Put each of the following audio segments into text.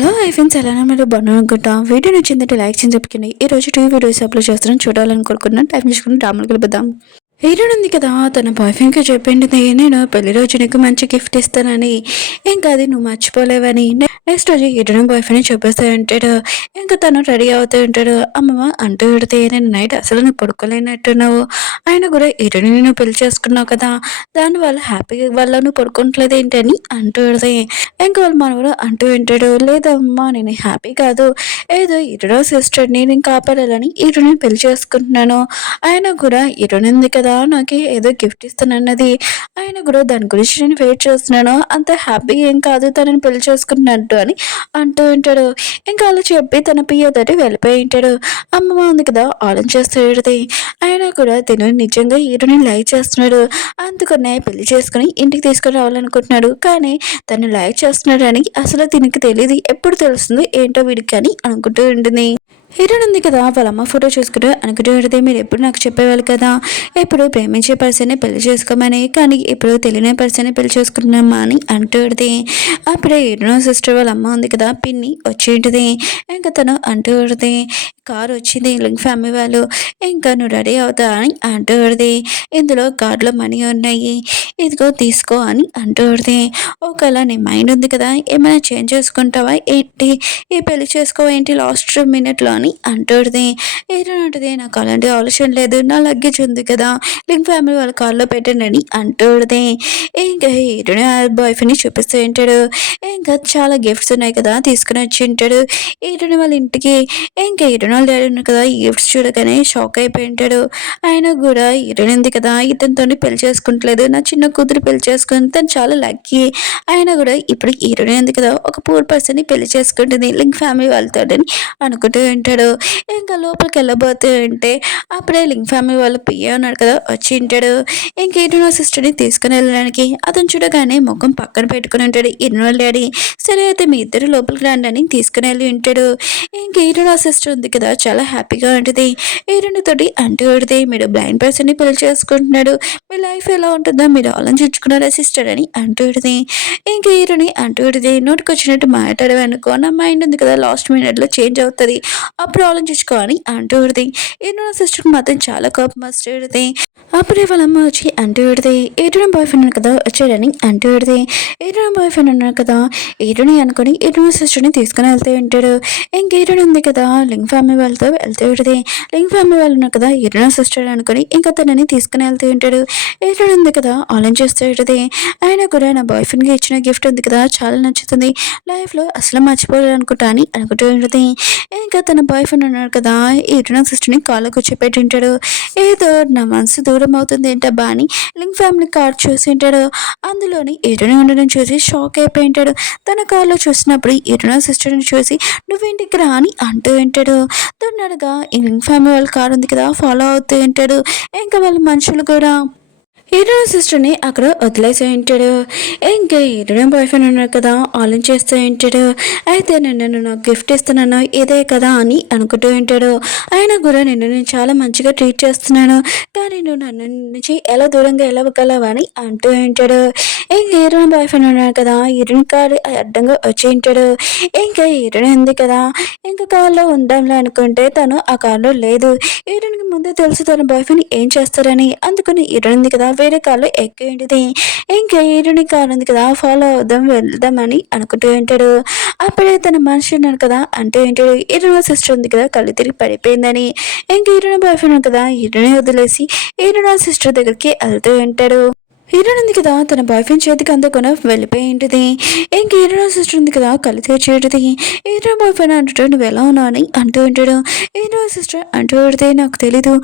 Hello hi friends, ఎలానే మీరు బాగున్నారనుకుంటా. Video నచ్చిందంటే like చేసి చెప్పుకుని ఈ రోజు టీవీ వీడియోస్ అప్లోడ్ చేస్తారని చూడాలనుకుంటున్నాను. టైం చేసుకుని డ్రామాలు కలుపుదాం. హీరోయిన్ ఉంది కదా, తన బాయ్ ఫ్రెండ్కి చెప్పింది నేను పెళ్లి రోజు నీకు మంచి గిఫ్ట్ ఇస్తానని. ఇంకా అది నువ్వు మర్చిపోలేవని. నెక్స్ట్ రోజు హీరోయిన్ బాయ్ ఫ్రెండ్ చెప్పేస్తూ ఉంటాడు. ఇంకా తను రెడీ అవుతూ ఉంటాడు. అమ్మమ్మ అంటూ పెడితే నేను నైట్ అసలు నువ్వు పడుకోలేనట్టున్నావు. ఆయన కూడా హీరోయిన్ నువ్వు పెళ్లి చేసుకున్నావు కదా, దానివల్ల హ్యాపీగా వల్ల నువ్వు పడుకోవట్లేదు ఏంటని అంటూ పెడితే ఇంకా వాళ్ళ మనవడు అంటూ ఉంటాడు. లేదమ్మా నేను హ్యాపీ కాదు, ఏదో హీరో సిస్టర్ని నేను కాపాడాలని హీరోని పెళ్లి చేసుకుంటున్నాను. ఆయన కూడా హీరోయిన్ ఉంది కదా నాకు ఏదో గిఫ్ట్ ఇస్తానన్నది. ఆయన కూడా దాని గురించి నేను వెయిట్ చేస్తున్నాను. అంత హ్యాపీ ఏం కాదు తనని పెళ్లి చేసుకున్నట్టు అని అంటూ ఉంటాడు. ఇంకా అలా చెప్పి తన పియ్యతోటి వెళ్ళిపోయి ఉంటాడు. అమ్మమ్మ ఉంది కదా ఆలోచిస్తూ ఉంటుంది. ఆయన కూడా తిను నిజంగా హీరోని లైక్ చేస్తున్నాడు. అందుకనే పెళ్లి చేసుకుని ఇంటికి తీసుకుని రావాలనుకుంటున్నాడు. కానీ తను లైక్ చేస్తున్నాడని అసలు తినకి తెలియదు. ఎప్పుడు తెలుస్తుంది ఏంటో వీడికి అని అనుకుంటూ ఉంటుంది. హీరోయిన్ ఉంది కదా వాళ్ళ అమ్మ ఫోటో చూసుకుంటూ అనుకుంటూ ఉంటుంది. మీరు ఎప్పుడు నాకు చెప్పేవాళ్ళు కదా ఎప్పుడు ప్రేమించే పర్సన్ని పెళ్లి చేసుకోమని, కానీ ఇప్పుడు తెలియని పర్సన్ని పెళ్లి చేసుకుంటున్నామా అని అంటూ ఉంటుంది. అప్పుడే హీరోయిన్ సిస్టర్ వాళ్ళ అమ్మ ఉంది కదా పిన్ని వచ్చి ఉంటుంది. ఇంకా తను అంటూ ఉంటుంది కారు వచ్చింది లింక్ ఫ్యామిలీ వాళ్ళు, ఇంకా నువ్వు రెడీ అవుతా అని అంటూ ఉంటుంది. ఇందులో కార్డులో మనీ ఉన్నాయి, ఇదిగో తీసుకో అని అంటూ ఉంటుంది. ఒకవేళ నీ మైండ్ ఉంది కదా ఏమైనా చేంజ్ చేసుకుంటావా ఏంటి, ఈ పెళ్లి చేసుకోవా ఏంటి లాస్ట్ మినిట్లో అని అంటుంది. ఏదంటుంది నాకు అలాంటి ఆలోచన లేదు, నా లగ్గేజ్ ఉంది కదా లింక్ ఫ్యామిలీ వాళ్ళ కార్లో పెట్టండి అని అంటుంది. ఇంకా హీరోని బాయ్ ఫ్రెండ్ని చూపిస్తూ ఉంటాడు. ఇంకా చాలా గిఫ్ట్స్ ఉన్నాయి కదా తీసుకుని వచ్చి ఉంటాడు హీరోని వాళ్ళ ఇంటికి. ఇంకా హీరోని వాళ్ళ డాడీ ఉన్నారు కదా ఈ గిఫ్ట్స్ చూడగానే షాక్ అయిపోయి ఉంటాడు. ఆయన కూడా హీరోయిన్ ఉంది కదా ఇతనితో పెళ్లి చేసుకుంటలేదు, నా చిన్న కూతురు పెళ్లి చేసుకుని తను చాలా లక్కీ. ఆయన కూడా ఇప్పుడు హీరోయిన్ ఉంది కదా ఒక పూర్ పర్సన్ని పెళ్లి చేసుకుంటుంది లింక్ ఫ్యామిలీ వాళ్ళతో అని అనుకుంటూ ఉంటాడు. ఇంకా లోపలికి వెళ్ళబోతూ ఉంటే అప్పుడే లింక్ ఫ్యామిలీ వాళ్ళ పియ్య ఉన్నాడు కదా వచ్చి ఉంటాడు. ఇంక హీరోయిన్ సిస్టర్ని తీసుకుని వెళ్ళడానికి అతను చూడగానే ముఖం పక్కన పెట్టుకుని ఉంటాడు హీరోయిన్ డాడీ. సరే అయితే మీ ఇద్దరు లోపలికి రండి అని తీసుకుని వెళ్ళి ఉంటాడు. ఇంక హీరోయిన్ సిస్టర్ ఉంది కదా చాలా హ్యాపీగా ఉంటుంది. హీరోయిన్ తోటి అంటూ ఉంటుంది మీరు బ్లైండ్ పర్సన్ని పెళ్లి చేసుకుంటున్నాడు, మీ లైఫ్ ఎలా ఉంటుందో మీరు ఆలోచించుకున్నారా సిస్టర్ అని అంటూ ఉంటుంది. ఇంక హీరోని అంటూ ఉంటుంది నోటికి వచ్చినట్టు మాట్లాడేవనుకో నా మైండ్ ఉంది కదా లాస్ట్ మినిట్లో చేంజ్ అవుతుంది, అప్పుడు ఆలోచించుకో అని అంటూ ఉంటుంది. హీరోయిన్ సిస్టర్కి మాత్రం చాలా కోపం వస్తుంది. అప్పుడే వాళ్ళ అమ్మ వచ్చి అంటూ పెడితే హీరోయిన్ బాయ్ ఫ్రెండ్ కదా వచ్చాడని అంటూ పెడితే హీరోయిన్ బాయ్ ఫ్రెండ్ ఉన్నాడు కదా హీరోని అనుకుని హీరోయిన్ సిస్టర్ని తీసుకుని వెళ్తూ ఉంటాడు. ఇంక హీరోయిన్ ఉంది కదా లింక్ ఫ్యామిలీ వాళ్ళతో వెళ్తూ ఉంటుంది. లింక్ ఫ్యామిలీ వాళ్ళు ఉన్నారు కదా హీరోయిన్ సిస్టర్ అనుకుని ఇంకా తనని తీసుకుని వెళ్తూ ఉంటాడు. హీరోయిన్ ఉంది కదా ఆలోచిస్తూ ఉంటుంది. ఆయన కూడా నా బాయ్ ఫ్రెండ్కి ఇచ్చిన గిఫ్ట్ ఉంది కదా చాలా నచ్చుతుంది, లైఫ్లో అసలు మర్చిపోలేదు అనుకుంటా అని అనుకుంటూ ఉంటుంది. ఇంకా తన బాయ్ ఫ్రెండ్ ఉన్నాడు కదా హీరోయిన్ సిస్టర్ని కాళ్ళకు కూర్చోపెట్టి ఉంటాడు. ఏదో నా మనసు దూరం అవుతుంది ఏంటబ్బా అని లింక్ ఫ్యామిలీ కార్డ్ చూసి ఉంటాడు. అందులోని హీరోయిన్ ఉండడం చూసి షాక్ అయిపోయి ఉంటాడు. తన కార్లో చూసినప్పుడు హీరోయిన్ సిస్టర్ని చూసి నువ్వేంటికి రా అని అంటూ ఉంటాడు. తొందరగా ఈ లింక్ ఫ్యామిలీ వాళ్ళ కార్ ఉంది కదా ఫాలో అవుతూ ఉంటాడు. ఇంకా వాళ్ళ మనుషులు కూడా హీరోయిన్ సిస్టర్ని అక్కడ వదిలేసి ఉంటాడు. ఇంకా హీరోయిన్ బాయ్ ఫ్రెండ్ ఉన్నాడు కదా ఆలోచిస్తూ ఉంటాడు. అయితే నేను నాకు గిఫ్ట్ ఇస్తున్నాను ఇదే కదా అని అనుకుంటూ ఉంటాడు. ఆయన కూడా నేను చాలా మంచిగా ట్రీట్ చేస్తున్నాను, కానీ నువ్వు నన్ను నుంచి ఎలా దూరంగా వెళ్ళగలవా అని అంటూ ఉంటాడు. ఇంకా హీరోయిన్ బాయ్ ఫ్రెండ్ ఉన్నాడు కదా హీరోయిన్ కారు అడ్డంగా వచ్చి ఉంటాడు. ఇంకా హీరోయిన్ ఉంది కదా ఇంకా కార్లో ఉందాంలే అనుకుంటే తను ఆ కార్లో లేదు. హీరోయిన్కి ముందే తెలుసు తన బాయ్ ఫ్రెండ్ ఏం చేస్తారని, అందుకని హీరోయిన్ ఉంది కదా వేరే కార్లో ఎక్కేంటిది. ఇంకా హీరోయిన్ కార్ ఉంది కదా ఫాలో అవుదాం వెళ్దామని అనుకుంటూ ఉంటాడు. అప్పుడే తన మనిషి ఉన్నాడు కదా అంటూ ఉంటాడు హీరోయిన్ సిస్టర్ ఉంది కదా కళ్ళు తిరిగి పడిపోయిందని. ఇంకా హీరోయిన్ బాయ్ ఫ్రెండ్ కదా హీరోయిన్ వదిలేసి హీరోయిన్ సిస్టర్ దగ్గరికి వెళ్తూ ఉంటాడు. హీరోయిన్ ఉంది కదా తన బాయ్ ఫ్రెండ్ చేతికి అందుకొని వెళ్ళిపోయి ఉంటుంది. ఇంక హీరోయిన్ సిస్టర్ ఉంది కదా కళ్ళు తెచ్చేటది. హీరో బాయ్ ఫ్రెండ్ అంటుంటే నువ్వు ఎలా ఉన్నావు అని అంటూ ఉంటాడు. హీరోయిన్ సిస్టర్ అంటూ పెడితే నాకు తెలీదు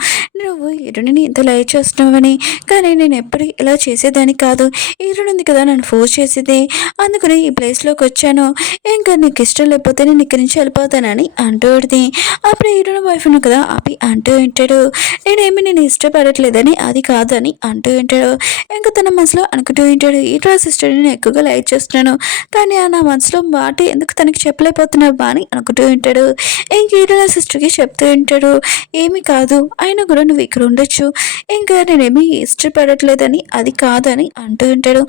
నువ్వు హీరోయిన్ని ఇంత లైక్ చేస్తున్నావని, కానీ నేను ఎప్పుడు ఇలా చేసేదాన్ని కాదు, హీరోయిన్ ఉంది కదా నన్ను ఫోర్స్ చేసేది, అందుకని ఈ ప్లేస్లోకి వచ్చాను, ఇంకా నీకు ఇష్టం లేకపోతే నేను ఇక్కడి నుంచి వెళ్ళిపోతానని అంటూ పెడితే అప్పుడు హీరోయిన్ బాయ్ ఫ్రెండ్ కదా ఆపి అంటూ ఉంటాడు నేను ఇష్టపడట్లేదని అది కాదని అంటూ ఉంటాడు. ఇంకా తన మనసులో అనుకుంటూ ఉంటాడు, ఈటో సిస్టర్ నేను ఎక్కువగా లైక్ చేస్తున్నాను, కానీ నా మనసులో మాట ఎందుకు తనకి చెప్పలేకపోతున్నావు బా అని అనుకుంటూ ఉంటాడు. ఇంక ఈటో సిస్టర్కి చెప్తూ ఉంటాడు, ఏమి కాదు అయినా కూడా నువ్వు ఇక్కడ ఉండొచ్చు, ఇంకా నేనేమి ఇష్టపడట్లేదని అది కాదని అంటూ ఉంటాడు.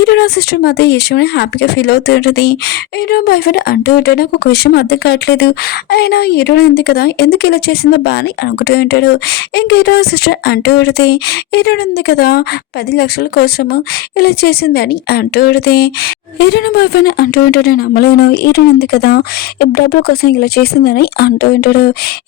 ఈటో సిస్టర్ మాత్రం ఈ విషయం హ్యాపీగా ఫీల్ అవుతూ ఉంటుంది. ఈటో బాయ్ ఫ్రెండ్ అంటూ ఉంటాడు, నాకు ఒక విషయం అర్థం కావట్లేదు, అయినా ఈటో ఉంది కదా ఎందుకు ఇలా చేసిందో బా అని అనుకుంటూ ఉంటాడు. ఇంక ఈటో సిస్టర్ అంటూ ఉంటుంది, ఈటో ఉంది కదా 10 లక్షల కోసము ఇలా చేసింది అని అంటూ ఉంటుంది. ఈటో బాయ్ ఫ్రెండ్ అంటూ ఉంటాడు, నేను నమ్మలేను, ఈటో ఉంది కదా డబ్బుల కోసం ఇలా చేసిందని అంటూ ఉంటాడు.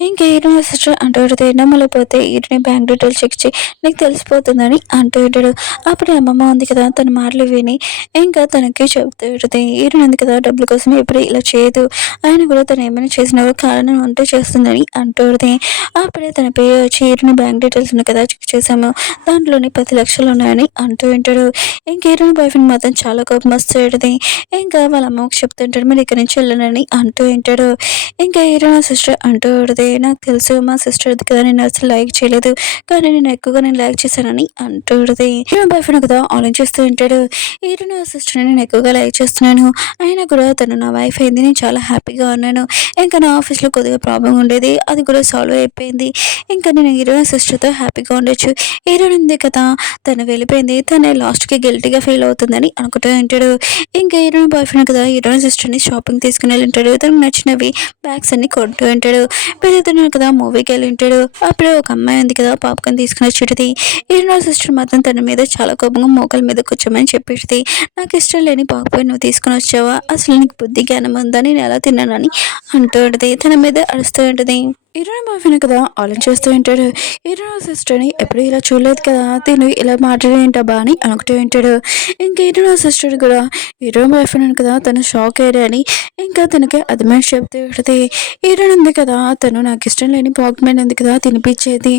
ఇంకా ఈటో సిస్టర్ అంటూ ఉంటుంది, నమ్మలేకపోతే ఈటోని బ్యాంక్ డీటెయిల్స్ చెక్ చేయి నీకు తెలిసిపోతుందని అంటూ ఉంటాడు. అప్పుడే అమ్మమ్మ ఉంది కదా తన మాటలు విని ఇంకా తనకి చెబుతూ ఉంటుంది, ఈటో ఉంది కదా డబ్బుల కోసం ఎప్పుడు ఇలా చేయదు, ఆయన కూడా తను ఏమైనా చేసినా కూడా కారణం ఉంటే చేస్తుందని అంటూ ఉంటుంది. అప్పుడే తన పేరు వచ్చి ఈటోని బ్యాంక్ డీటెయిల్స్ ఉన్నాయి కదా చెక్ చేసాము, దాంట్లోని 10 లక్షలు ఉన్నాయని అంటూ ఉంటాడు. ఇంకా ఈటోని బాయ్ ఫ్రెండ్ మాత్రం చాలా కోపం వస్తుంది. ఇంకా వాళ్ళ అమ్మకి చెప్తుంటాడు, మీరు ఇక్కడి నుంచి వెళ్ళనని అంటూ ఉంటాడు. ఇంకా ఈటో సిస్టర్ అంటూ ఉంటుంది, నాకు తెలుసు మా సిస్టర్ కదా నేను అసలు లైక్ చేయలేదు, కానీ నేను ఎక్కువగా లైక్ చేశానని అంటూ ఉంటుంది. ఈటో బాయ్ ఫ్రెండ్ కదా ఆలోచిస్తూ ఉంటాడు, ఈటో నా సిస్టర్ని నేను ఎక్కువగా లైక్ చేస్తున్నాను, అయినా కూడా తను నా వైఫ్ అయింది, నేను చాలా హ్యాపీగా ఉన్నాను, ఇంకా నా ఆఫీస్లో కొద్దిగా ప్రాబ్లం ఉండేది అది కూడా సాల్వ్ అయిపోయింది, ఇంకా నేను ఈటో సిస్టర్తో హ్యాపీగా ఉండొచ్చు, ఈటో ఉంది కదా తను వెళ్ళిపోయింది, తను లాస్ట్కి గిల్టీగా ఫీల్ అవుతుందని అనుకుంటూ ఉంటాడు. ఇంకా ఈటో బాయ్ ఫ్రెండ్ కదా ఈటో సిస్టర్ని షాపింగ్ తీసుకుని వెళ్ళి ఉంటాడు, తనకు నచ్చినవి బ్యాగ్స్ అన్ని కొంటూ ఉంటాడు. పెరుగుతున్నాడు కదా మూవీకి వెళ్ళి ఉంటాడు. అప్పుడే ఒక అమ్మాయి ఉంది కదా పాప్కార్న్ తీసుకుని వచ్చేది. ఈటో సిస్టర్ మాత్రం తన మీద చాలా కోపంగా మోకాల మీద కూర్చోమని చెప్పేది, నాకు ఇష్టం లేని పాప్కార్న్ నువ్వు తీసుకుని వచ్చావా, అసలు నీకు బుద్ధి జ్ఞానం ఉందా, నేను ఎలా తిన్నానని అంటూ ఉంటుంది, తన మీద అరుస్తూ ఉంటుంది. ఈటో బాయ్ ఫ్రెండ్ కదా ఆలోచిస్తూ ఉంటాడు, ఈటో సిస్టర్ని ఎప్పుడు ఇలా చూడలేదు కదా, తిను ఇలా మాట్లాడేంటబ్బా అని అనుకుంటూ ఉంటాడు. ఇంకా ఈటో సిస్టర్ కూడా ఈటో బాయ్ ఫ్రెండ్ కదా తను షాక్ అయ్యాడని ఇంకా తనకి అర్థమని చెప్తూ ఉంటుంది. ఈటో ఉంది కదా తను నాకు ఇష్టం లేని పాక్మెన్ ఉంది కదా తినిపించేది,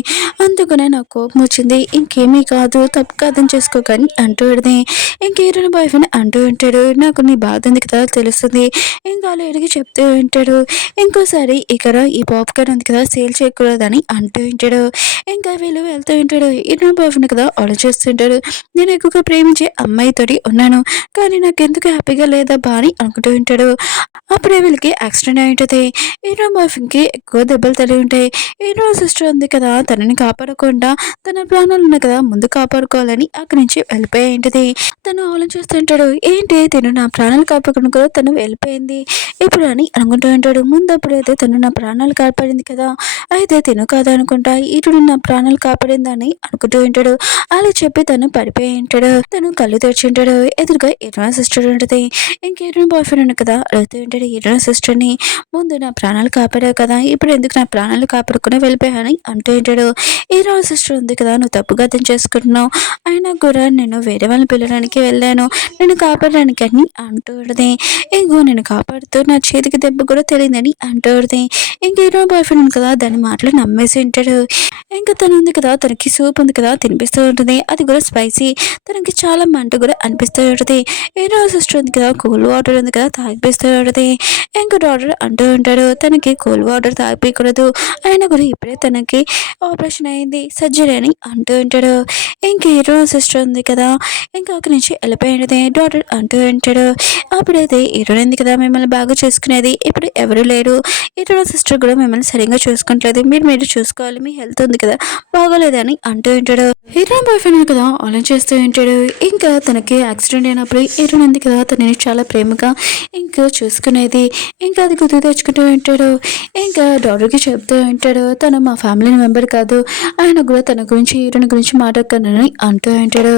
అందుకనే నాకు కోపం వచ్చింది, ఇంకేమీ కాదు తప్పు కాదని చేసుకోకని అంటూ ఉంటుంది. ఇంక ఈటో బాయ్ ఫ్రెండ్ అంటూ ఉంటాడు, నాకు నీ బాధ ఉంది కదా తెలుస్తుంది, ఇంకా లేడికి చెప్తూ ఉంటాడు, ఇంకోసారి ఇక్కడ ఈ పాప్కార్న్ ఉంది కదా సేల్ చేయకూడదని అంటూ ఉంటాడు. ఇంకా వీళ్ళు వెళ్తూ ఉంటాడు, ఈటో బాయ్ ఫ్రెండ్ కదా ఆలోచిస్తుంటాడు, నేను ఎక్కువగా ప్రేమించే అమ్మాయితోటి ఉన్నాను, కానీ నాకు ఎందుకు హ్యాపీగా లేదబ్బా అని అనుకుంటూ ఉంటాడు. అప్పుడే వీళ్ళకి యాక్సిడెంట్ అయి ఉంటుంది. ఈటో బాయ్ ఫ్రెండ్కి ఎక్కువ దెబ్బలు తగిలి ఉంటాయి. ఈటో సిస్టర్ ఉంది కదా తనని కాపాడకుండా తన ప్రాణాలు ఉన్నాయి కదా ముందు కాపాడుకోవాలని అక్కడి నుంచి వెళ్ళిపోయి ఉంటుంది. తను ఆలోచిస్తుంటాడు, ఏంటి తను నా ప్రాణాలు కాపాడుకుని కూడా తను వెళ్ళిపోయింది ఇప్పుడు అని అనుకుంటూ ఉంటాడు. ముందు అప్పుడైతే తను నా ప్రాణాలు కాపాడింది కదా, అయితే తిను కాదు అనుకుంటా ఈటుడు నా ప్రాణాలు కాపాడిందని అనుకుంటూ ఉంటాడు. అలా చెప్పి తను పడిపోయి ఉంటాడు. తను కళ్ళు తెరిచి ఉంటాడు, ఎదురుగా ఈటో సిస్టర్ ఉంటుంది. ఇంకేటో బాయ్ ఫ్రెండ్ కదా అడుగుతూ ఉంటాడు, ఈటో సిస్టర్ని ముందు నా ప్రాణాలు కాపాడావు కదా, ఇప్పుడు ఎందుకు నా ప్రాణాలు కాపాడుకుని వెళ్ళిపోయాని అంటూ ఉంటాడు. ఈటో సిస్టర్ ఉంది కదా నువ్వు తప్పుగా అర్థం చేసుకుంటున్నావు, అయినా కూడా నేను వేరే వాళ్ళని పిల్లడానికి వెళ్ళాను నేను కాపాడడానికి అని అంటూ ఉంటుంది. ఇంకో నేను కాపాడుతూ నా చేతికి దెబ్బ కూడా తెలియదని అంటూ ఉంటుంది. ఇంక ఈటో బాయ్ ఫ్రెండ్ కదా దాని మాటలు నమ్మేసి ఉంటాడు. ఇంకా తను ఉంది కదా తనకి సూప్ ఉంది కదా తినిపిస్తూ ఉంటుంది, అది కూడా స్పైసీ, తనకి చాలా మంట కూడా అనిపిస్తూ ఉంటుంది. ఈటో సిస్టర్ ఉంది కదా కూల్ వాటర్ ఉంది కదా తాగిపిస్తూ ఉంటుంది. ఇంకా డాక్టర్ అంటూ ఉంటాడు, తనకి కూల్ వాటర్ తాగిపోయకూడదు, అయినా కూడా ఇప్పుడే తనకి ఆపరేషన్ అయింది సర్జరీ అని అంటూ ఉంటాడు. ఇంక ఈటో సిస్టర్ ఉంది కదా ఇంకా అక్కడి నుంచి వెళ్ళిపోయినది. డాక్టర్ అంటూ ఉంటాడు, అప్పుడైతే ఈటో ఉంది కదా మిమ్మల్ని బాగా చూసుకునేది ఇప్పుడు ఎవరు లేరు, ఈటో సిస్టర్ కూడా మిమ్మల్ని సరిగ్గా చూసుకుంటలేదు, మీరు చూసుకోవాలి, మీ హెల్త్ ఉంది కదా బాగోలేదని అంటూ ఉంటాడు. ఈటో బాయ్ ఫ్రెండ్ కదా ఆలోచిస్తూ ఉంటాడు, ఇంకా తనకి యాక్సిడెంట్ అయినప్పుడు ఈటో ఉంది కదా తనని చాలా ప్రేమగా ఇంకా చూసుకునేది, ఇంకా అది గుర్తు తెచ్చుకుంటూ ఉంటాడు. ఇంకా డాక్టర్కి చెప్తూ ఉంటాడు, తను మా ఫ్యామిలీ మెంబర్ కాదు, ఆయన కూడా తన గురించి ఈటోని గురించి మాట్లాడకనని అంటూ ఉంటాడు.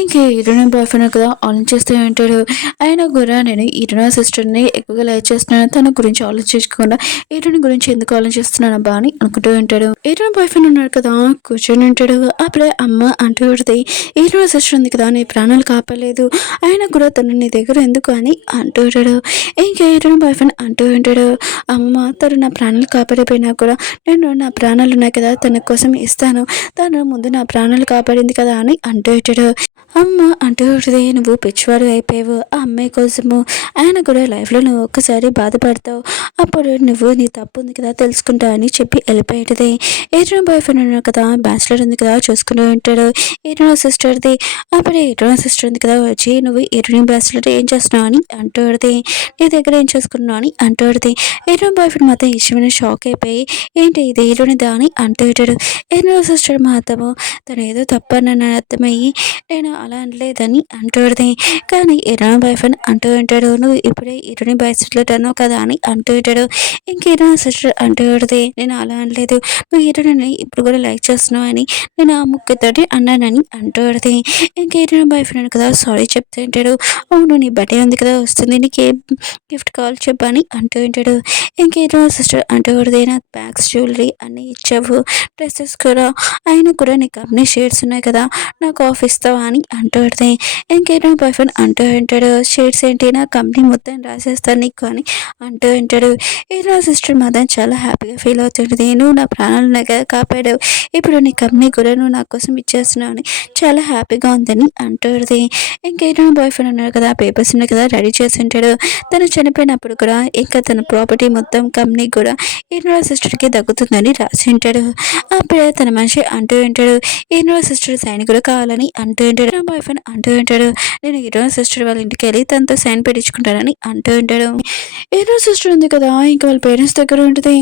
ఇంకా ఈటో బాయ్ ఫ్రెండ్ కదా ఆలోచిస్తూ ఉంటాడు, ఆయన కూడా నేను ఈటో సిస్టర్ని ఎక్కువగా లైక్ చేస్తున్నాను, తన గురించి ఆలోచించకుండా ఈటోని గురించి ఎందుకు ఆలోచిస్తున్నాను అబ్బా అని అనుకుంటూ ఉంటాడు. ఈటో బాయ్ ఫ్రెండ్ ఉన్నాడు కదా కూర్చొని ఉంటాడు. అప్పుడే అమ్మ అంటూ ఉంటుంది, ఈటో సిస్టర్ ఉంది కదా నీ ప్రాణాలు కాపాడలేదు, ఆయన కూడా తను నీ దగ్గర ఎందుకు అని అంటూ ఉంటాడు. ఇంకా ఈటో బాయ్ ఫ్రెండ్ అంటూ ఉంటాడు, అమ్మ తను నా ప్రాణాలు కాపాడిపోయినా కూడా నేను నా ప్రాణాలు ఉన్నాయి కదా తన కోసం ఇస్తాను, తను ముందు నా ప్రాణాలు కాపాడింది కదా అని అంటూ ఉంటాడు. అమ్మ అంటూ ఉంటుంది, నువ్వు పిచ్చివాడు అయిపోయావు. ఆ అమ్మాయి కోసము ఆయన కూడా లైఫ్లో నువ్వు ఒక్కసారి బాధపడతావు, అప్పుడు నువ్వు నీ తప్పు ఉంది కదా తెలుసుకుంటావు అని చెప్పి వెళ్ళిపోయేది. ఏదైనా బాయ్ ఫ్రెండ్ ఉన్నాడు కదా, బ్యాచులర్ ఉంది కదా చూసుకుంటూ ఉంటాడు ఏదైనా సిస్టర్ది. అప్పుడు ఏదైనా సిస్టర్ ఉంది కదా వచ్చి, నువ్వు ఏదైనా బ్యాచులర్ ఏం చేస్తున్నావు అని అంటూడిది, నీ దగ్గర ఏం చేసుకున్నావు అని అంటూడిది. ఏదైనా బాయ్ ఫ్రెండ్ మాత్రం ఇష్టమైన షాక్ అయిపోయి, ఏంటి ఇది ఏదోనిదా అని అంటూ ఉంటాడు. ఏదైనా సిస్టర్ మాత్రము తను ఏదో తప్పు అని అర్థమయ్యి, నేను అలా అనలేదని అంటూడిది. కానీ ఇరాన్ బాయ్ ఫ్రెండ్ అంటూ ఉంటాడు, నువ్వు ఇప్పుడే ఇరానీ బాయ్ సిస్టర్ అన్నావు కదా అని అంటూ ఉంటాడు. ఇంకేదైనా సిస్టర్ అంటూ ఉంటుంది, నేను అలా అనలేదు, నువ్వు ఇరానీ ఇప్పుడు కూడా లైక్ చేస్తున్నావు అని నేను ఆ ముక్కతోటి అన్నానని అంటూ ఉంటుంది. ఇంకేదైనా బాయ్ ఫ్రెండ్ కదా సారీ చెప్తూ ఉంటాడు. అవును నీ బర్త్డే ఉంది కదా వస్తుంది, నీకు ఏ గిఫ్ట్ కావాలి చెప్పని అంటూ ఉంటాడు. ఇంకేదైనా సిస్టర్ అంటూ ఉంటుంది, నాకు బ్యాగ్స్ జ్యువెలరీ అన్నీ ఇచ్చావు, డ్రెస్సెస్ కూడా, అయినా కూడా నీకు అన్ని షేడ్స్ ఉన్నాయి కదా, నాకు ఆఫ్ ఇస్తావా అని అంటూ ఉంటుంది. ఇంకేదో బాయ్ ఫ్రెండ్ అంటూ ఉంటాడు, షేడ్స్ ఏంటి నా కంపెనీ మొత్తం రాసేస్తాను నీకు అని అంటూ ఉంటాడు. ఏదో సిస్టర్ మాత్రం చాలా హ్యాపీగా ఫీల్ అవుతుంటుంది, నువ్వు నా ప్రాణాలు నాకు కాపాడావు, ఇప్పుడు నీ కంపెనీ కూడా నువ్వు నా కోసం ఇచ్చేస్తున్నావు అని చాలా హ్యాపీగా ఉందని అంటుంది. ఇంకేదో బాయ్ ఫ్రెండ్ ఉన్నాడు కదా, పేపర్స్ ఉన్నాయి కదా రెడీ చేసి ఉంటాడు. తను చనిపోయినప్పుడు కూడా ఇంకా తన ప్రాపర్టీ మొత్తం కంపెనీ కూడా ఏదో సిస్టర్కి దక్కుతుందని రాసి ఉంటాడు. అప్పుడే తన మనిషి అంటూ ఉంటాడు, ఏదో సిస్టర్ సైన్ కూడా కావాలని అంటూ ఉంటాడు. బాయ్ ఫ్రెండ్ అంటూ ఉంటాడు, నేను హీరో సిస్టర్ వాళ్ళ ఇంటికి వెళ్ళి తనతో సైన్ పెట్టించుకుంటానని అంటూ ఉంటాడు. హీరో సిస్టర్ ఉంది కదా ఇంకా వాళ్ళ పేరెంట్స్ దగ్గర ఉంటుంది.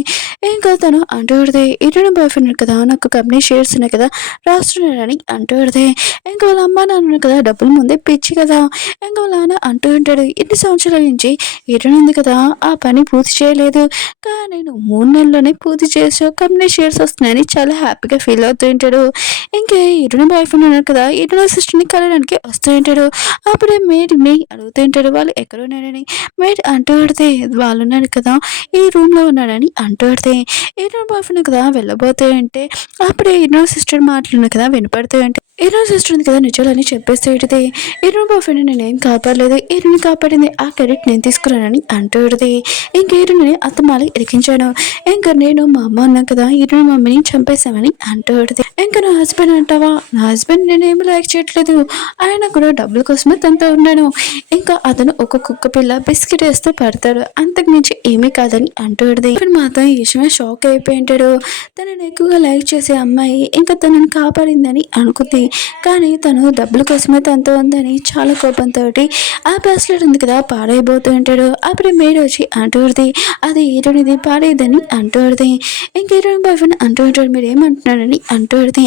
ఇంకా తను అంటూ ఉంటుంది, హీరో బాయ్ ఫ్రెండ్ కదా నాకు కంపెనీ షేర్స్ ఉన్నాయి కదా రాస్తున్నాడని అంటూ ఉంటుంది. ఇంకా వాళ్ళ అమ్మ నాన్న కదా డబ్బులు ముందే పిచ్చి కదా. ఇంకా వాళ్ళ నాన్న అంటూ ఉంటాడు, ఇన్ని సంవత్సరాల నుంచి హీరో ఉంది కదా ఆ పని పూర్తి చేయలేదు, కానీ నువ్వు 3 నెలల్లోనే పూర్తి చేసావు, కంపెనీ షేర్స్ వస్తున్నాయని చాలా హ్యాపీగా ఫీల్ అవుతూ ఉంటాడు. ఇంకే హీరోని బాయ్ ఫ్రెండ్ ఉన్నారు కదా హీరోని సిస్టర్ని కలవడానికి వస్తూ ఉంటాడు. అప్పుడే మేడ్ని అడుగుతూ ఉంటాడు వాళ్ళు ఎక్కడ ఉన్నాడని. మేడ్ అంటూ పడితే వాళ్ళు ఉన్నారు కదా ఈ రూమ్లో ఉన్నాడని అంటూ పడితే హీరోని బాయ్ ఫ్రెండ్ కదా వెళ్ళబోతూ ఉంటే అప్పుడే హీరోని సిస్టర్ మాటలు కదా వినపడుతూ ఉంటే హీరోని సిస్టర్ ఉంది కదా నిజాలని చెప్పేస్తూ ఉంటుంది. హీరోని బాయ్ ఫ్రెండ్ నేనేం కాపాడలేదు, హీరోని కాపాడింది ఆ క్రెడిట్ నేను తీసుకున్నానని అంటూ ఉంటుంది. ఇంక హీరోని అత్తమాలి ఇరికించాను, ఇంకా నేను మా అమ్మ ఉన్నాను కదా హీరోని మమ్మీని చంపేశామని అంటూ ఉంటుంది. ఇంకా నా హస్బెండ్ అంటావా, నా హస్బెండ్ నేనేమి లైక్ చేయట్లేదు, ఆయన కూడా డబ్బుల కోసమే తనతో ఉన్నాను, ఇంకా అతను ఒక కుక్క పిల్ల బిస్కెట్ వేస్తే పడతాడు, అంతకు మించి ఏమీ కాదని అంటూ ఉంటుంది. ఇప్పుడు మాత్రం ఈ విషయమే షాక్ అయిపోయి ఉంటాడు. తనని ఎక్కువగా లైక్ చేసే అమ్మాయి ఇంకా తనని కాపాడిందని అనుకుంది, కానీ తను డబ్బుల కోసమే తనతో ఉందని చాలా కోపంతో ఆ బ్రాస్లెట్ ఉంది కదా పాడైపోతూ ఉంటాడు. అప్పుడే మేడ్ వచ్చి అంటూడిది, అది హీరోనిది పాడేదని అంటూడిది. ఇంక హీరోయిన్ బాయ్ ఫ్రెండ్ అంటూ ఉంటాడు, మీరు ఏమంటున్నారని అంటూడిది.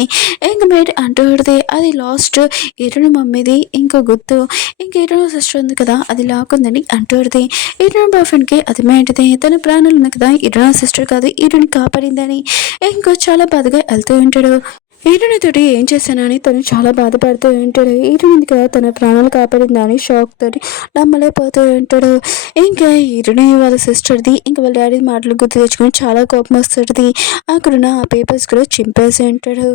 ఇంక మేడ్ అంటూడిది, అది లాస్ట్ హీరోని మమ్మీది ఇంకో గుర్తు, ఇంక హీరోయిన్ సిస్టర్ ఉంది కదా అది లాక్కుందని అంటూడిది. హీరోయిన్ బాయ్ ఫ్రెండ్కి అర్థమేంటిది, తన ప్రాణాలు ఉంది కదా హీరోయిన్ సిస్టర్ కాదు హీరోని కాపాడిందని ఇంకో చాలా బాధగా వెళ్తూ ఉంటాడు. హీరోనితోటి ఏం చేశానని తను చాలా బాధపడుతూ ఉంటాడు. హీరోని కదా తన ప్రాణాలు కాపాడిందని షాక్ తోటి నమ్మలేకపోతూ ఉంటాడు. ఇంకా హీరోని వాళ్ళ సిస్టర్ది ఇంకా వాళ్ళ డాడీ మాటలు గుర్తు తెచ్చుకొని చాలా కోపం వస్తుంది. అక్కడున్న ఆ పేపర్స్ కూడా చింపేసి ఉంటాడు.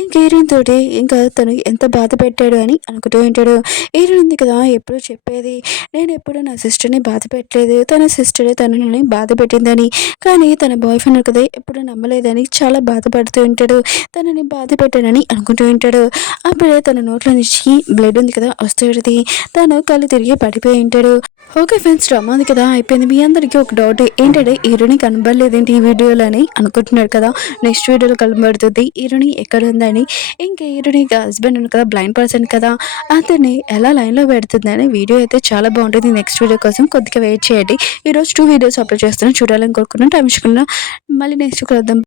ఇంక హీరోయిన్ తోటి ఇంకా తను ఎంత బాధ పెట్టాడు అని అనుకుంటూ ఉంటాడు. హీరోయిన్ ఉంది కదా ఎప్పుడు చెప్పేది, నేను ఎప్పుడు నా సిస్టర్ని బాధ పెట్టలేదు, తన సిస్టరే తనని బాధ పెట్టిందని, కానీ తన బాయ్ ఫ్రెండ్ కదా ఎప్పుడు నమ్మలేదని చాలా బాధపడుతూ ఉంటాడు. తనని బాధ పెట్టానని అనుకుంటూ ఉంటాడు. అప్పుడే తన నోట్లో నుంచి బ్లడ్ ఉంది కదా వస్తుంది, తను కళ్ళు తిరిగి పడిపోయి ఉంటాడు. ఓకే ఫ్రెండ్స్, డ్రామా ఉంది కదా అయిపోయింది. మీ అందరికీ ఒక డౌట్ ఏంటంటే హీరోని కనబడలేదేంటి ఈ వీడియోలో అని అనుకుంటున్నారు కదా. నెక్స్ట్ వీడియోలో కనబడుతుంది హీరోని ఎక్కడ ఉందని. ఇంకా హీరోని హస్బెండ్ ఉంది కదా బ్లైండ్ పర్సన్ కదా, అతన్ని ఎలా లైన్లో పెడుతుందని వీడియో అయితే చాలా బాగుంటుంది. నెక్స్ట్ వీడియో కోసం కొద్దిగా వెయిట్ చేయండి. ఈరోజు 2 వీడియోస్ అప్లోడ్ చేస్తున్నాను, చూడాలని కోరుకున్నాను. టైం ఇచ్చుకున్నా మళ్ళీ నెక్స్ట్ కలుద్దాం.